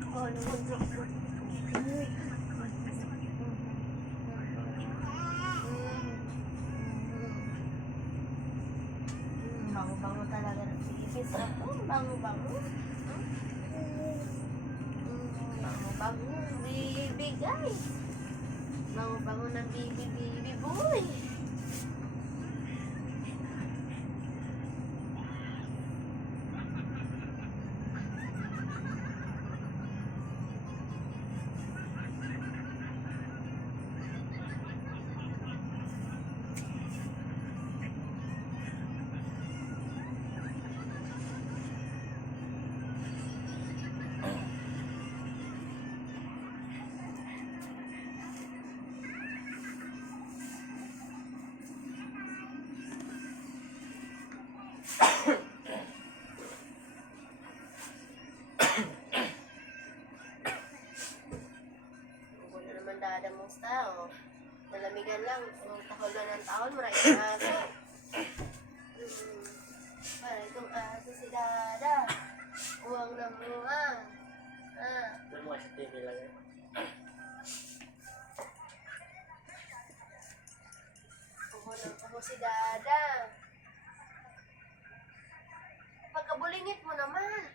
Oh, bango-bango talaga ng bibis ako. Bango-bango. Bango-bango. Bibigay. Bango-bango ng bibi boy. Dadamong tao. Malamigan lang. Kung tahol na ng taon, maraming aso. Para itong aso si Dada. Uwang na buwang. Doon mo sa TV lang eh. Uho si Dada. Pagkabulingit mo naman.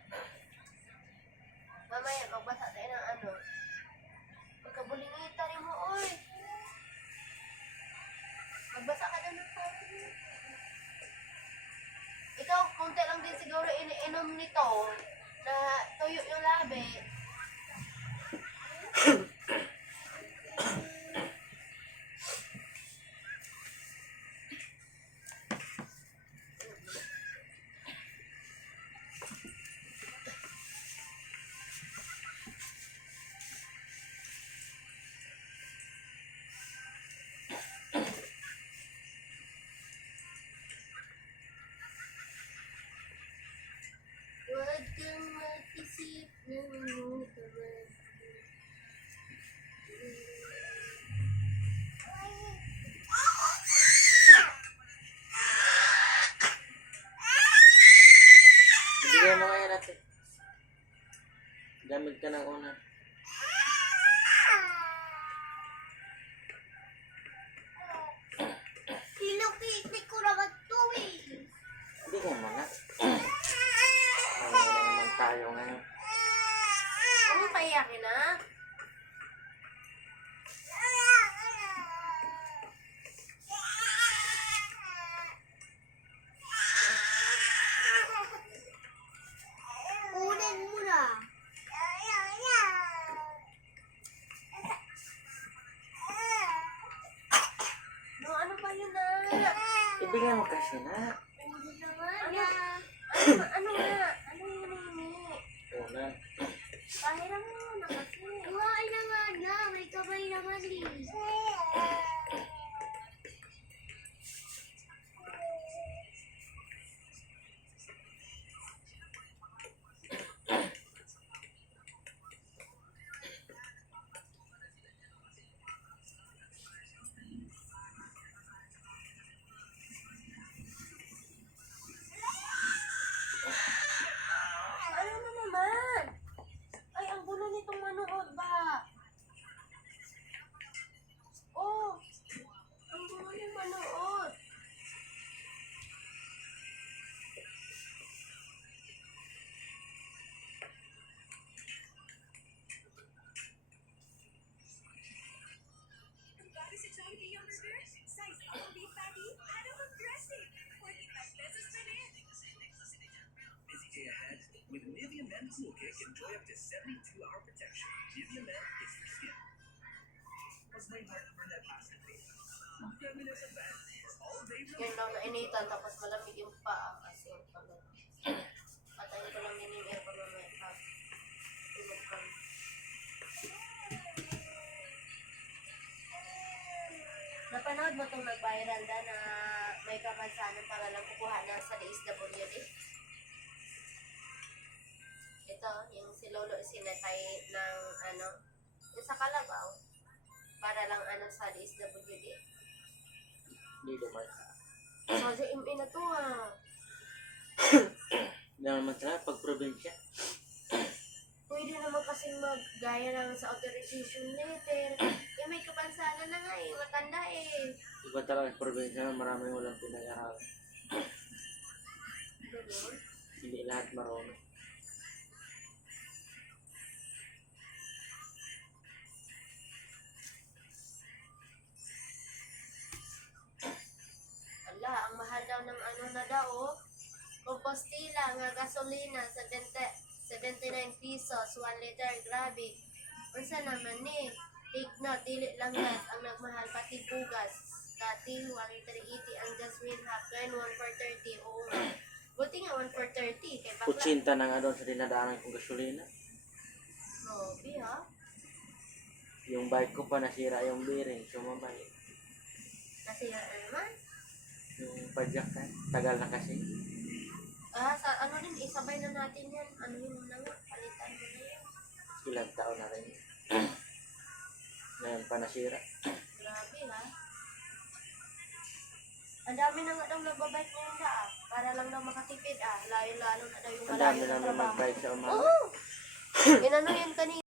Mamaya, magbasa tayo ng ano. Pagkabulingita rin mo, oy. Magbasa ka doon ng tawag. Ikaw, konti lang din siguro iniinom nito na tuyo yung labi. Huwag kang mag-isip na mamutawan. Bigyan mo kaya natin. Gamit ka ng una. Kinukiklik ko naman ito eh. Bigyan mo na. Ano naman tayo ngayon. Ang payakin na. Kunin mo na. No, ano ba yun na? Ibigyan mo kasi na. Ano nga? Ano yung nini? Una. Pahiram mo na kasi. Ay naman na. May kamay naman eh. Ano na naman? Ay, ang gulo nitong manood ba? Oh, ang gulo ng manood. Busy day ahead. With Nivea Men Cool Kick, enjoy up to 72-hour protection. Nivea Men is for skin. Was way hard to burn that plastic face. Feminist advance for all day Yan relief. lang nainitan, tapos malamig yung paa kasi yung pala. Patayin ko lang yung aircon na may pag. Tulog ka. Napanood mo itong nag-viral na may kapansanan para lang kukuha na sa DSWD? Ito, yung si Lolo sinatay ng ano, yung sa Kalabaw, para lang ano sa DSWD. Hindi naman. So, sa MA na to ah. Hindi naman talaga pag probinsya. Pwede naman kasi kasing maggaya ng sa authorization letter. Eh, may kapansanan na nga eh. Matanda eh. Iba talaga sa probinsya, maraming walang pinag-aralan. Ganun. Hindi lahat marunong. Ala, ang mahal daw ng ano na daw, oh. Compostela nga gasolina, 79 pesos, 1 liter, grabe. Unsa naman ni? Take note, dili lang gas ang nagmahal, pati bugas. Dati, 1 liter 80, ang jasmine half, ngayon 1 for 30, oo nga. Buti nga 1 for 30, kay bakla. Kutsinta na nga doon sa dinadaanan kong gasolina. Grabe ha? Yung bike ko pa nasira yung bearing, sumabay. Kasi naman, Yung padjak ka, tagal na kasi. sa ano din, isabay na natin yan. Ano yun na nga, palitan mo na yan. Ilang taon na rin. Ngayon pa nasira. Grabe ha? Ang dami na nga daw nagbabike ngayon na para lang daw makatipid Layo-lalo na daw yung Ang dami malayo ng namin trabaho. mag-bike sa umaga. Oo! Inano yan kanina.